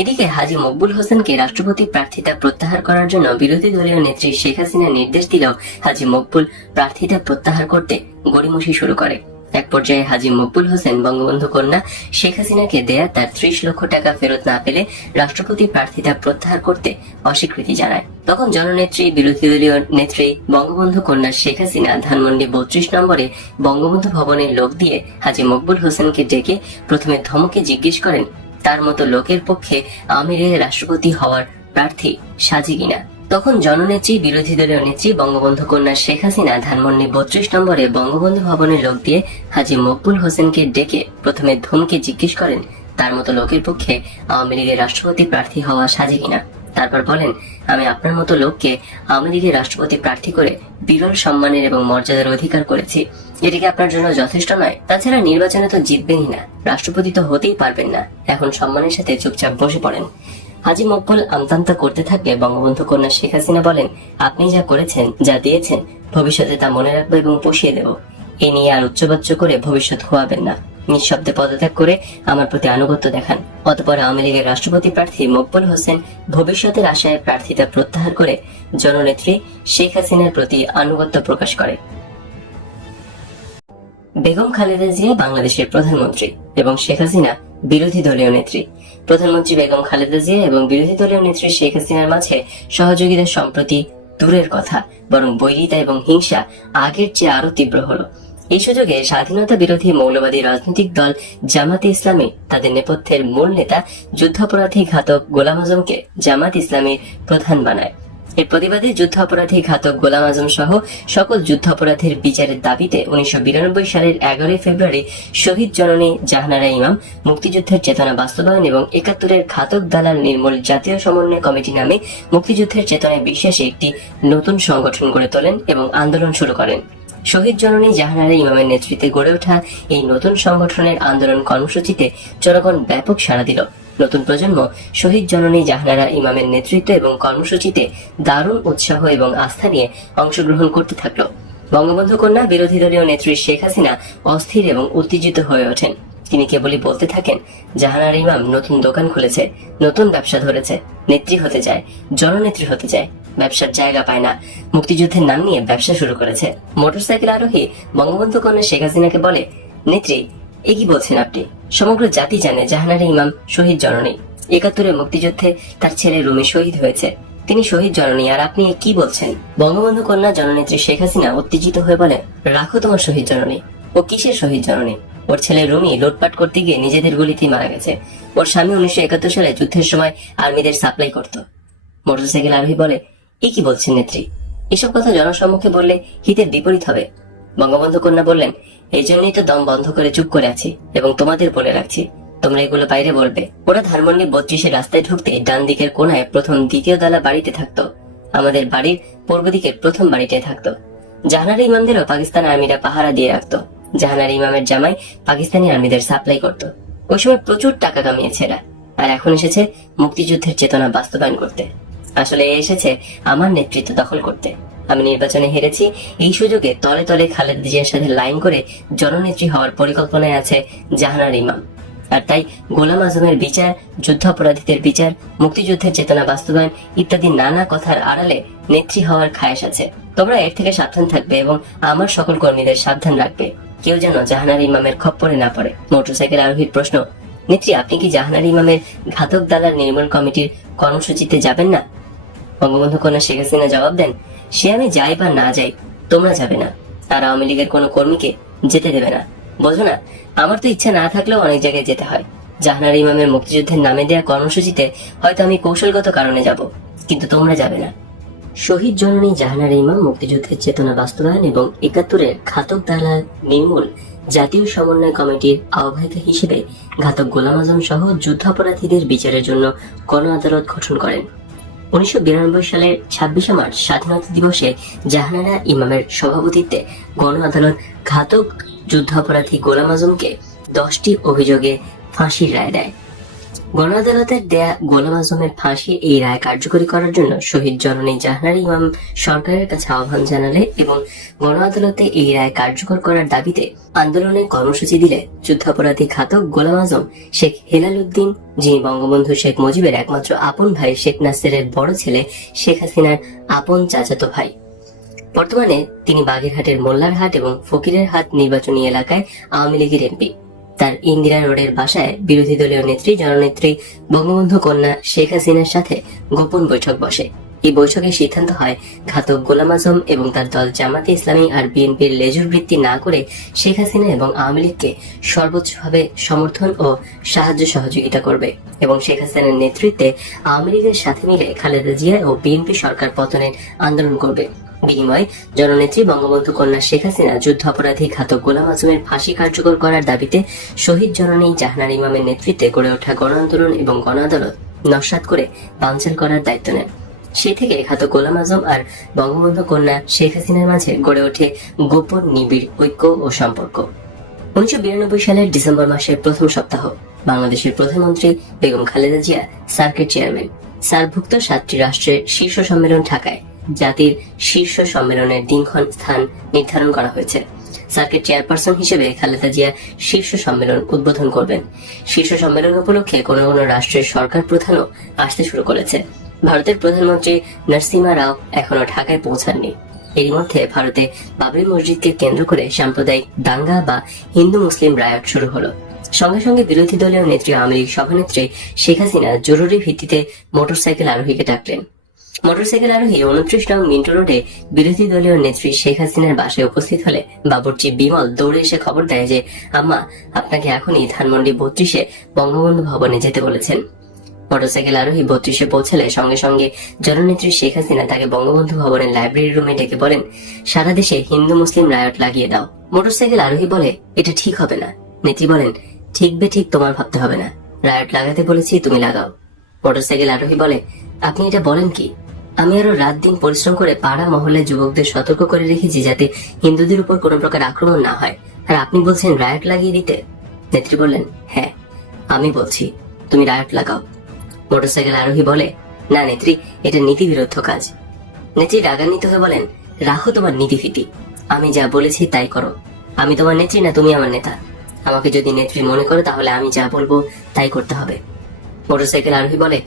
এদিকে হাজী মকবুল হোসেনকে রাষ্ট্রপতি প্রার্থিতা প্রত্যাহার করার জন্য বিরোধী দলীয় নেত্রী শেখ হাসিনা নির্দেশ দিলেও হাজী মকবুল প্রার্থিতা প্রত্যাহার করতে গড়িমসি শুরু করে। এক পর্যায়ে হাজী মকবুল হোসেন বঙ্গবন্ধু কন্যা শেখ হাসিনাকে দেয়া তার 30 লক্ষ টাকা ফেরত না পেলে রাষ্ট্রপতি প্রার্থিতা প্রত্যাহার করতে অস্বীকৃতি জানায়। তখন জননেত্রী, বিরোধী দলীয় নেত্রী বঙ্গবন্ধু কন্যা শেখ হাসিনা ধানমন্ডি 32 নম্বরে বঙ্গবন্ধু ভবনের লোক দিয়ে হাজী মকবুল হোসেনকে ডেকে প্রথমে ধমকে জিজ্ঞেস করেন তার মতো লোকের পক্ষে আওয়ামী লীগের রাষ্ট্রপতি হওয়ার প্রার্থী সাজে কিনা। তখন জননেত্রী, বিরোধী দলীয় নেত্রী বঙ্গবন্ধু কন্যা শেখ হাসিনা ধানমন্ডি 32 নম্বরে বঙ্গবন্ধু ভবনের লোক দিয়ে হাজী মকবুল হোসেনকে ডেকে প্রথমে ধমকে জিজ্ঞেস করেন তার মতো লোকের পক্ষে আওয়ামী লীগের রাষ্ট্রপতি প্রার্থী হওয়া সাজে কিনা। তারপর বলেন, আমি আপনার মতো লোককে আওয়ামী লীগের রাষ্ট্রপতি প্রার্থী করে বিরল সম্মানের এবং মর্যাদার অধিকার করেছি। এটি কি আপনার জন্য যথেষ্ট নয়? তাছাড়া নির্বাচনে তো জিতবেনই না, রাষ্ট্রপতি তো হতেই পারবেন না। এখন সম্মানের সাথে চুপচাপ বসে পড়েন। হাজী মকবুল আমতামতা করতে থাকলে বঙ্গবন্ধু কন্যা শেখ হাসিনা বলেন, আপনি যা করেছেন, যা দিয়েছেন, ভবিষ্যতে তা মনে রাখবো এবং পুষিয়ে দেব। এ নিয়ে আর উচ্চবাচ্য করে ভবিষ্যৎ খোয়াবেন না। নিঃশব্দে পদত্যাগ করে আমার প্রতি আনুগত্য দেখান। অতঃপর আওয়ামী লীগের রাষ্ট্রপতি প্রার্থী মকবুল হোসেন ভবিষ্যতের আশায় প্রার্থিতা প্রত্যাহার করে জননেত্রী শেখ হাসিনার প্রতি আনুগত্য প্রকাশ করে। বেগম খালেদা জিয়া বাংলাদেশের প্রধানমন্ত্রী এবং শেখ হাসিনা বিরোধী দলীয় নেত্রী। প্রধানমন্ত্রী বেগম খালেদা জিয়া এবং বিরোধী দলীয় নেত্রী শেখ হাসিনার মাঝে সহযোগিতার সম্প্রতি দূরের কথা, বরং বৈরিতা এবং হিংসা আগের চেয়ে আরো তীব্র হলো। এই সুযোগে স্বাধীনতা বিরোধী মৌলবাদী রাজনৈতিক দল জামাতে ইসলামী তাদের নেপথ্যের মূল নেতা যুদ্ধাপরাধী ঘাতক গোলাম আজমকে জামাত ইসলামীর প্রধান বানায়। এর প্রতিবাদে যুদ্ধাপরাধী ঘাতক গোলাম আজম সহ সকল যুদ্ধাপরাধের বিচারের দাবিতে 1992 সালের 11 ফেব্রুয়ারি শহীদ জননী জাহানারা ইমাম মুক্তিযুদ্ধের চেতনা বাস্তবায়ন এবং 71-এর ঘাতক দালাল নির্মূল জাতীয় সমন্বয় কমিটি নামে মুক্তিযুদ্ধের চেতনায় বিশ্বাসী একটি নতুন সংগঠন গড়ে তোলেন এবং আন্দোলন শুরু করেন। শহীদ জননী জাহানারা ইমামের নেতৃত্বে গড়ে ওঠা এই নতুন সংগঠনের আন্দোলন কর্মসূচিতে জনগণ ব্যাপক সাড়া দিল। নতুন প্রজন্ম শহীদ জননী জাহানারা ইমামের নেতৃত্ব এবং কর্মসূচিতে দারুণ উৎসাহ এবং আস্থা নিয়ে অংশগ্রহণ করতে থাকলো। বঙ্গবন্ধু কন্যা বিরোধী দলীয় নেত্রী শেখ হাসিনা অস্থির এবং উত্তেজিত হয়ে ওঠেন। তিনি কেবলই বলতে থাকেন, জাহানারা ইমাম নতুন দোকান খুলেছে, নতুন ব্যবসা ধরেছে, নেত্রী হতে চায়, জননেত্রী হতে চায়, ব্যবসার জায়গা পায় না, মুক্তিযুদ্ধের নাম নিয়ে ব্যবসা শুরু করেছে। মোটরসাইকেল আরোহী বঙ্গবন্ধু কন্যা শেখ হাসিনাকে বলে, নেত্রী এ কি বলছেন আপনি? সমগ্র জাতি জানে জাহানারা ইমাম শহীদ জননী। 71-এর মুক্তিযুদ্ধে তার ছেলে রুমি শহীদ হয়েছে, তিনি শহীদ জননী, আর আপনি কি বলছেন? বঙ্গবন্ধু কন্যা জননেত্রী শেখ হাসিনা উত্তেজিত হয়ে বলে, রাখো তোমার শহীদ জননী। ও কিসের শহীদ জননী? ওর ছেলে রুমি লুটপাট করতে গিয়ে নিজেদের গুলিতেই মারা গেছে। ওর স্বামী 1971 সালে যুদ্ধের সময় আর্মিদের সাপ্লাই করত। মোটরসাইকেল আরোহী বলে, এ কি বলছেন নেত্রী? এসব কথা জনসম্মুখে বললে হিতের বিপরীত হবে। বঙ্গবন্ধু কন্যা বললেন, এই জন্যই তো দম বন্ধ করে চুপ করে আছি এবং তোমাদের বলে রাখছি, তোমরা এগুলো বাইরে বলবে। ওরা ধানমন্ডি 32-এর রাস্তায় ঢুকতে ডান দিকের কোনায় প্রথম দ্বিতীয় দালা বাড়িতে থাকতো। আমাদের বাড়ির পূর্ব দিকের প্রথম বাড়িতে থাকতো। জাহানারা ইমামদেরও পাকিস্তান আর্মিরা পাহারা দিয়ে রাখতো। জাহানারা ইমামের জামাই পাকিস্তানি আর্মিদের সাপ্লাই করত। ওই সময় প্রচুর টাকা কামিয়েছে এরা, আর এখন এসেছে মুক্তিযুদ্ধের চেতনা বাস্তবায়ন করতে। আসলে এসেছে আমার নেতৃত্ব দখল করতে। আমি নির্বাচনে হেরেছি, এই সুযোগে তলে তলে খালেদা জিয়ার সাথে লাইন করে জননেত্রী হওয়ার পরিকল্পনায় আছে জাহানারা ইমাম। আর তাই গোলাম আজমের বিচার, যুদ্ধাপরাধীদের বিচার, মুক্তিযুদ্ধের চেতনা বাস্তবায়ন ইত্যাদি নানা কথার আড়ালে নেত্রী হওয়ার খায়েশ আছে। তোমরা এর থেকে সাবধান থাকবে এবং আমার সকল কর্মীদের সাবধান রাখবে, কেউ যেন জাহানারা ইমামের খপ্পরে না পড়ে। মোটরসাইকেল আরোহীর প্রশ্ন, নেত্রী আপনি কি জাহানারা ইমামের ঘাতক দালাল নির্মূল কমিটির কর্মসূচিতে যাবেন না? বঙ্গবন্ধু কন্যা শেখ হাসিনা জবাব দেন, সে আমি যাই বা না যাই, তোমরা যাবে না, আর আওয়ামী লীগের কোনো কর্মীকে যেতে দেবে না। বোঝো না, আমার তো ইচ্ছা না থাকলেও অনেক জায়গায় যেতে হয়। জাহানারা ইমামের মুক্তিযুদ্ধের নামে দেয়া কর্মসূচিতে হয়তো আমি কৌশলগত কারণে যাব, কিন্তু তোমরা যাবে না। শহীদ জননী জাহানারা ইমাম মুক্তিযুদ্ধের চেতনা বাস্তবায়ন এবং 71-এর ঘাতক দালাল নির্মূল জাতীয় সমন্বয় কমিটির আহ্বায়িকা হিসেবে ঘাতক গোলাম আজম সহ যুদ্ধাপরাধীদের বিচারের জন্য গণ আদালত গঠন করেন। 1992 সালের 26শে মার্চ স্বাধীনতা দিবসে জাহানারা ইমামের সভাপতিত্বে গণ আদালত ঘাতক যুদ্ধাপরাধী গোলাম আজমকে 10টি অভিযোগে ফাঁসির রায় দেয়। গণ আদালতের দেয়া গোলাম আজমের ফাঁসির এই রায় কার্যকরী করার জন্য শহীদ জননী জাহানারা ইমাম সরকারের কাছে আহ্বান জানালে এবং গণ আদালতে এই রায় কার্যকর করার দাবিতে আন্দোলনের কর্মসূচি দিলে যুদ্ধাপরাধী ঘাতক গোলাম আজম শেখ হেলাল উদ্দিন, যিনি বঙ্গবন্ধু শেখ মুজিবের একমাত্র আপন ভাই শেখ নাসিরের বড় ছেলে শেখ হাসিনার আপন চাচাতো ভাই, বর্তমানে তিনি বাগেরহাটের মোল্লারহাট এবং ফকিরের হাট নির্বাচনী এলাকায় আওয়ামী লীগের এমপি। তার ইন্দিরা রোডের বাসায় বিরোধী দলীয় নেত্রী জননেত্রী বঙ্গবন্ধু কন্যা শেখ হাসিনার সাথে গোপন বৈঠক বসে। এই বৈঠকে সিদ্ধান্ত হয় ঘাতক গোলাম আজম এবং তার দল জামাতে ইসলামী আর বিএনপির লেজুর বৃত্তি না করে শেখ হাসিনা এবং আওয়ামী লীগকে সর্বোচ্চভাবে সমর্থন ও সাহায্য সহযোগিতা করবে এবং শেখ হাসিনার নেতৃত্বে আওয়ামী লীগের সাথে মিলে খালেদা জিয়া ও বিএনপি সরকার পতনের আন্দোলন করবে। বিনিময়ে জননেত্রী বঙ্গবন্ধু কন্যা শেখ হাসিনা যুদ্ধ অপরাধী ঘাতক গোলাম আজমের ফাঁসি কার্যকর করার দাবিতে শহীদ জননী জাহানারা ইমামের নেতৃত্বে গড়ে ওঠা গণ আন্দোলন এবং গণ আদালত নস্যাৎ করে বানচাল করার দায়িত্ব নেন। সে থেকে ঘাতক গোলাম আজম আর বঙ্গবন্ধু কন্যা শেখ হাসিনার মাঝে গড়ে ওঠে গোপন নিবিড় ঐক্য ও সম্পর্ক। 1992 সালের ডিসেম্বর মাসের প্রথম সপ্তাহ বাংলাদেশের প্রধানমন্ত্রী বেগম খালেদা জিয়া সার্কের চেয়ারম্যান। সার্কভুক্ত 7টি রাষ্ট্রের শীর্ষ সম্মেলন ঢাকায় জাতির শীর্ষ সম্মেলনের দিনক্ষণ স্থান নির্ধারণ করা হয়েছে। সার্কের চেয়ারপারসন হিসেবে খালেদা জিয়া শীর্ষ সম্মেলন উদ্বোধন করবেন। শীর্ষ সম্মেলন উপলক্ষে কোন কোন রাষ্ট্রের সরকার প্রধানও আসতে শুরু করেছে। ভারতের প্রধানমন্ত্রী নরসিমহা রাও এখনো ঢাকায় পৌঁছাননি। এর মধ্যে ভারতে বাবরি মসজিদকে কেন্দ্র করে সাম্প্রদায়িক দাঙ্গা বা হিন্দু মুসলিম রায়ট শুরু হলো। সঙ্গে সঙ্গে বিরোধী দলীয় নেত্রী আওয়ামী লীগ সভানেত্রী শেখ হাসিনা জরুরি ভিত্তিতে মোটরসাইকেল আরোহীকে ডাকলেন। মোটরসাইকেল আরোহী 29 নং মিন্টো রোডে বিরোধী দলীয় নেত্রী শেখ হাসিনার বাসায় উপস্থিত হলে বাবুর্চি বিমল দৌড়ে এসে খবর দেয় যে আম্মা আপনাকে এখনই ধানমন্ডি 32-এ বঙ্গবন্ধু ভবনে যেতে বলেছেন। মোটরসাইকেল আরোহী 32-এ পৌঁছালে সঙ্গে সঙ্গে জননেত্রী শেখ হাসিনা তাকে বঙ্গবন্ধু ভবনের লাইব্রেরি রুমে ডেকে বলেন, সারা দেশে হিন্দু মুসলিম রায়ট লাগিয়ে দাও। মোটরসাইকেল আরোহী বলে, এটা ঠিক হবে না। নেত্রী বলেন, ঠিক তোমার ভাবতে হবে না, রায়ট লাগাতে বলেছি, তুমি লাগাও। মোটরসাইকেল আরোহী বলে, আপনি এটা বলেন কি? আমি আরো রাত দিন পরিশ্রম করে পাড়া মহল্লার যুবকদের সতর্ক করে রেখেছি যাতে হিন্দুদের উপর কোনো প্রকার আক্রমণ না হয়, আর আপনি বলছেন রায়ট লাগিয়ে দিতে? নেত্রী বললেন, হ্যাঁ আমি বলছি, তুমি রায়ট লাগাও। মোটরসাইকেল আরোহী বলে, না নেত্রী, এটা নীতি বিরুদ্ধ কাজ। নেত্রী রাগান্বিত হয়ে বলেন, রাখো তোমার নীতিফিতি, আমি যা বলেছি তাই করো। আমি তোমার নেত্রী না তুমি আমার নেতা। আমাকে যদি নেত্রী মনে করো তাহলে আমি যা বলবো তাই করতে হবে। মোটরসাইকেল আরোহী বলে,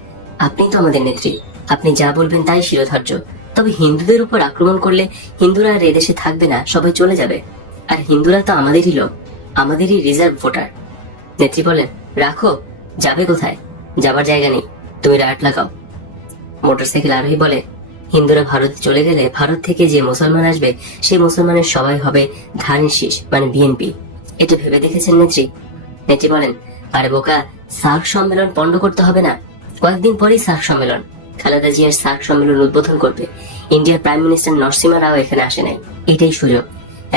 আপনি তো আমাদের নেত্রী, আপনি যা বলবেন তাই শিরোধার্য। তবে হিন্দুদের উপর আক্রমণ করলে হিন্দুরা আর এদেশে থাকবে না, সবাই চলে যাবে। আর হিন্দুরা তো আমাদেরই লোক, আমাদেরই রিজার্ভ ভোটার। নেত্রী বলেন, রাখো, যাবে কোথায়? যাবার জায়গা নেই, তুমি রায়ট লাগাও। মোটরসাইকেল আরোহী বলে, হিন্দুরা ভারত চলে গেলে ভারত থেকে যে মুসলমান আসবে সেই মুসলমানের সবাই হবে ধানের শীষ মানে বিএনপি। এটা ভেবে দেখেছেন নেত্রী? নেত্রী বলেন, আরে বোকা, সার্ক সম্মেলন পণ্ড করতে হবে না, কয়েকদিন পরেই সার্ক সম্মেলন। খালেদা জিয়ার সার্ক সম্মেলন উদ্বোধন করবে। ইন্ডিয়ার প্রাইম মিনিস্টার নরসিমহা রাও এখানে আসে নাই। এটাই সুযোগ,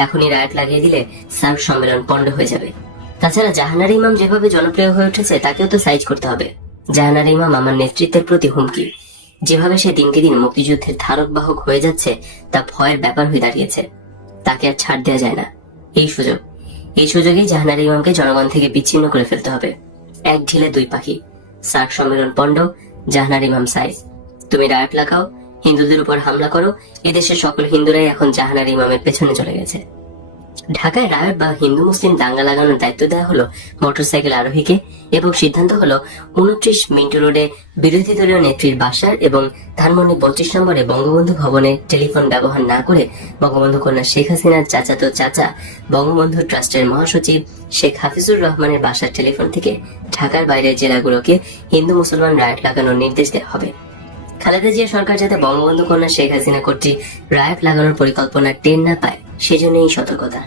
এখনই রায়ট লাগিয়ে দিলে সার্ক সম্মেলন পণ্ড হয়ে যাবে। তাছাড়া জাহানারা ইমাম যেভাবে জনপ্রিয় হয়ে উঠেছে তাকেও তো সাইজ করতে হবে। জাহানারা ইমাম আমার নেতৃত্বের প্রতি হুমকি। যেভাবে সে দিনকে দিন মুক্তিযুদ্ধের ধারক বাহক হয়ে যাচ্ছে তা ভয়ের ব্যাপার হয়ে দাঁড়িয়েছে। তাকে আর ছাড় দেওয়া যায় না। এই সুযোগেই জাহানারা ইমামকে জনগণ থেকে বিচ্ছিন্ন করে ফেলতে হবে। এক ঢিলে দুই পাখি, সার্ক সম্মেলন পণ্ড, জাহানারা ইমাম সাইজ। তুমি রায়ট লাগাও, হিন্দুদের উপর হামলা করো। এদেশের সকল হিন্দুরাই এখন জাহানারা ইমামের পেছনে চলে গেছে। ঢাকায় রায়ট বা হিন্দু মুসলিম দাঙ্গা লাগানোর দায়িত্ব দেওয়া হলো মোটরসাইকেল আরোহীকে এবং সিদ্ধান্ত হলো 29 মিন্টো রোডে বিরোধী দলীয় নেত্রীর বাসার এবং ধানমন্ডি 32 নম্বরে বঙ্গবন্ধু ভবনে টেলিফোন ব্যবহার না করে বঙ্গবন্ধু কন্যা শেখ হাসিনার চাচাতো চাচা বঙ্গবন্ধু ট্রাস্টের মহাসচিব শেখ হাফিজুর রহমানের বাসার টেলিফোন থেকে ঢাকার বাইরের জেলাগুলোকে হিন্দু মুসলমান রায়ট লাগানোর নির্দেশ দেওয়া হবে। খালেদা জিয়া সরকার যাতে বঙ্গবন্ধু কন্যা শেখ হাসিনা কর্তৃক রায়ট লাগানোর পরিকল্পনা টের না পায় সেজন্য এই সতর্কতা।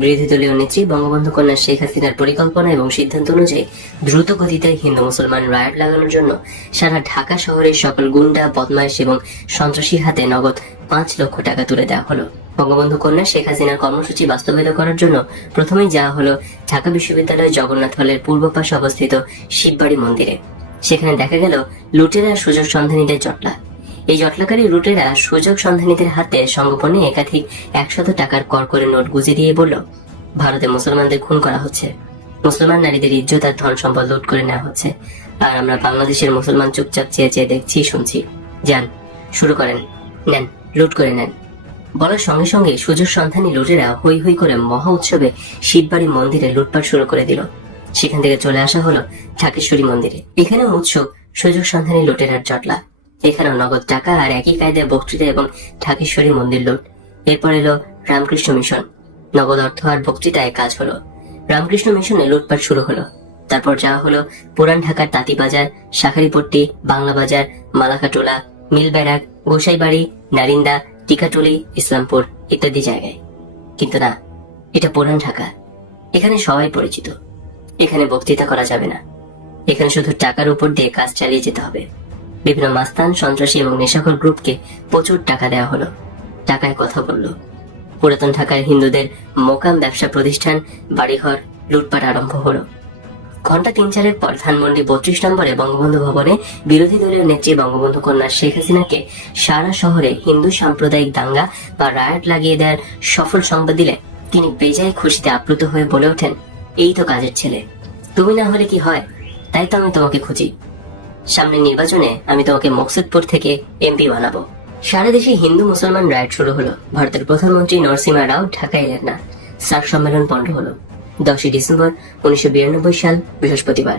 বিরোধী দলীয় নেত্রী বঙ্গবন্ধু কন্যা শেখ হাসিনার পরিকল্পনা এবং সিদ্ধান্ত অনুযায়ী দ্রুত গতিতে হিন্দু মুসলমান রায়ট লাগানোর জন্য সারা ঢাকা শহরের সকল গুন্ডা, বদমাইশ এবং সন্ত্রাসীর হাতে নগদ 5 লক্ষ টাকা তুলে দেওয়া হলো। বঙ্গবন্ধু কন্যা শেখ হাসিনার কর্মসূচি বাস্তবায়িত করার জন্য প্রথমেই যাওয়া হলো ঢাকা বিশ্ববিদ্যালয়ের জগন্নাথ হলের পূর্ব পাশে অবস্থিত শিববাড়ি মন্দিরে। সেখানে দেখা গেল লুটেরা সুযোগ সন্ধানীদের জটলা। এই জটলাকারী লুটেরা সুযোগ সন্ধানীদের হাতে সংগোপনে একাধিক 100 টাকার করকরে নোট গুঁজে দিয়ে বলল, ভারতে মুসলমানদের খুন করা হচ্ছে, মুসলমান নারীদের ইজ্জত আর ধন সম্পদ লুট করে নেওয়া হচ্ছে, আর আমরা বাংলাদেশের মুসলমান চুপচাপ চেয়ে চেয়ে দেখছি শুনছি। যান, শুরু করেন, নেন, লুট করে নেন। বলার সঙ্গে সঙ্গে সুযোগ সন্ধানী লুটেরা হই হই করে মহা উৎসবে শিববাড়ি মন্দিরে লুটপাট শুরু করে দিল। সেখান থেকে চলে আসা হলো ঢাকেশ্বরী মন্দিরে। এখানেও উৎসব সুযোগ সন্ধানী লুটেরার জটলা। এখানেও নগদ টাকা আর একই কায়দায় বক্তৃতা এবং ঢাকেশ্বরী মন্দির লুট। এরপর এলো রামকৃষ্ণ মিশন। নগদ অর্থ আর বক্তৃতায় কাজ হলো। রামকৃষ্ণ মিশনে লুটপাট শুরু হলো। তারপর যাওয়া হলো পুরান ঢাকার তাঁতিবাজার, শাঁখারীপট্টি, বাংলা বাজার, মালাকাটোলা, মিল ব্যারাক, গোসাইবাড়ি, নারিন্দা, টিকাটুলি, ইসলামপুর ইত্যাদি জায়গায়। কিন্তু না, এটা পুরান ঢাকা। এখানে সবাই পরিচিত। এখানে বক্তৃতা করা যাবে না। এখানে শুধু টাকার উপর দিয়ে কাজ চালিয়ে যেতে হবে। বিভিন্ন মাস্তান, সন্ত্রাসী এবং নেশাখোর গ্রুপকে প্রচুর টাকা দেওয়া হলো। টাকায় কথা বলল। পুরাতন ঢাকার হিন্দুদের মোকাম ব্যবসা প্রতিষ্ঠান, বাড়িঘর লুটপাট আরম্ভ হলো। ঘন্টা ৩-৪ পর ধানমন্ডি ৩২ নম্বরে বঙ্গবন্ধু ভবনে বিরোধী দলীয় নেত্রী বঙ্গবন্ধু কন্যা শেখ হাসিনাকে সারা শহরে হিন্দু সাম্প্রদায়িক দাঙ্গা বা রায়ট লাগিয়ে দেওয়ার সফল সংবাদ দিলে তিনি বেজায় খুশিতে আপ্লুত হয়ে বলে ওঠেন, এই তো কাজের ছেলে, তুমি না হলে কি হয়, তাই তো আমি তোমাকে খুঁজি। সামনের নির্বাচনে আমি তোমাকে মকসুদপুর থেকে এমপি বানাবো। সারা দেশে হিন্দু মুসলমান রায়ট শুরু হলো। ভারতের প্রধানমন্ত্রী নরসিমহা রাও ঢাকায় এলেন না। সার্ক সম্মেলন পণ্ড হলো। 10 ডিসেম্বর 1992 সাল বৃহস্পতিবার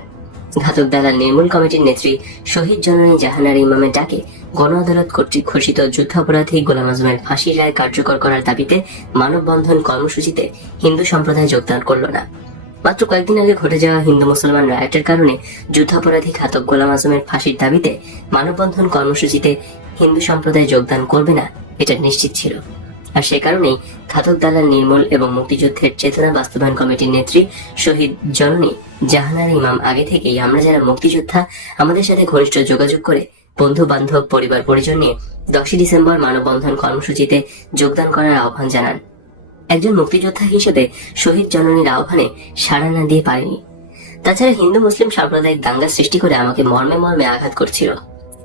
ঘাতক দালাল নির্মূল কমিটির নেত্রী শহীদ জননী জাহানারা ইমামের ডাকে গণ আদালত কর্তৃক ঘোষিত যুদ্ধাপরাধী গোলাম আজমের ফাঁসির রায় কার্যকর করার দাবিতে মানববন্ধন কর্মসূচিতে হিন্দু সম্প্রদায় যোগদান করল না। মাত্র কয়েকদিন আগে ঘটে যাওয়া হিন্দু মুসলমান রায়টের কারণে যুদ্ধাপরাধী ঘাতক গোলাম আজমের ফাঁসির দাবিতে মানববন্ধন কর্মসূচিতে হিন্দু সম্প্রদায় যোগদান করবে না, এটা নিশ্চিত ছিল। আর সে কারণেই ঘাতক দালাল নির্মূল এবং মুক্তিযুদ্ধের চেতনা বাস্তবায়ন কমিটির নেত্রী শহীদ জননী জাহানারা ইমাম আগে থেকেই আমরা যারা মুক্তিযোদ্ধা আমাদের সাথে ঘনিষ্ঠ যোগাযোগ করে বন্ধু বান্ধব পরিবার পরিজন নিয়ে 10 ডিসেম্বর মানববন্ধন কর্মসূচিতে যোগদান করার আহ্বান জানান। একজন মুক্তিযোদ্ধা হিসেবে শহীদ জননীর আহ্বানে সাড়া না দিয়ে পারেনি। তাছাড়া হিন্দু মুসলিম সাম্প্রদায়িক দাঙ্গা সৃষ্টি করে আমাকে মর্মে মর্মে আঘাত করছিল।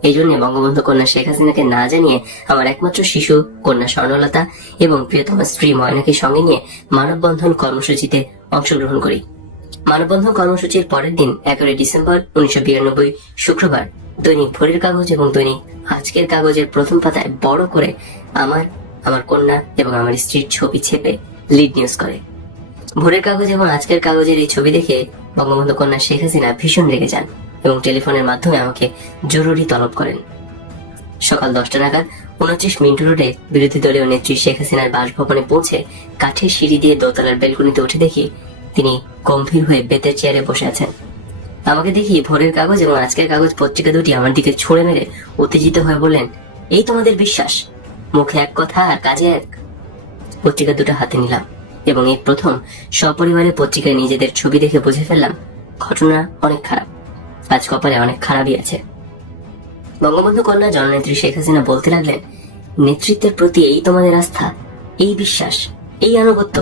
এই জন্য বঙ্গবন্ধু কন্যা শেখ হাসিনাকে না জানিয়ে আমার একমাত্র শিশু কন্যা স্বর্ণলতা এবং প্রিয়তমা স্ত্রী ময়নাকে সঙ্গে নিয়ে মানববন্ধন কর্মসূচিতে অংশগ্রহণ করি। মানববন্ধন কর্মসূচির পরের দিন 11 ডিসেম্বর 1992 শুক্রবার দৈনিক ভোরের কাগজ এবং দৈনিক আজকের কাগজের প্রথম পাতায় বড় করে আমার কন্যা এবং আমার স্ত্রীর ছবি ছেপে লিড নিউজ করে। ভোরের কাগজ এবং আজকের কাগজের এই ছবি দেখে বঙ্গবন্ধু কন্যা শেখ হাসিনা ভীষণ রেগে যান এবং টেলিফোনের মাধ্যমে আমাকে জরুরি তলব করেন। সকাল 10টা নাগাদ 29 মিন্টু রোডে বিরোধী দলীয় নেত্রী শেখ হাসিনার বাসভবনে পৌঁছে কাঠের সিঁড়ি দিয়ে দোতলার বেলকনিতে উঠে দেখি তিনি গম্ভীর হয়ে বেতের চেয়ারে বসে আছেন। আমাকে দেখি ভোরের কাগজ এবং আজকের কাগজ পত্রিকা দুটি আমার দিকে ছুড়ে মেরে উত্তেজিত হয়ে বললেন, এই তোমাদের বিশ্বাস, মুখে এক কথা আর কাজে এক। পত্রিকা দুটো হাতে নিলাম এবং এই প্রথম সপরিবারে পত্রিকায় নিজেদের ছবি দেখে বুঝে ফেললাম ঘটনা অনেক খারাপ। আজ কপালে অনেক খারাপই আছে। বঙ্গবন্ধু কন্যা জননেত্রী শেখ হাসিনা বলতে লাগলেন, নেতৃত্বের প্রতি এই তোমাদের আস্থা, এই বিশ্বাস, এই আনুগত্য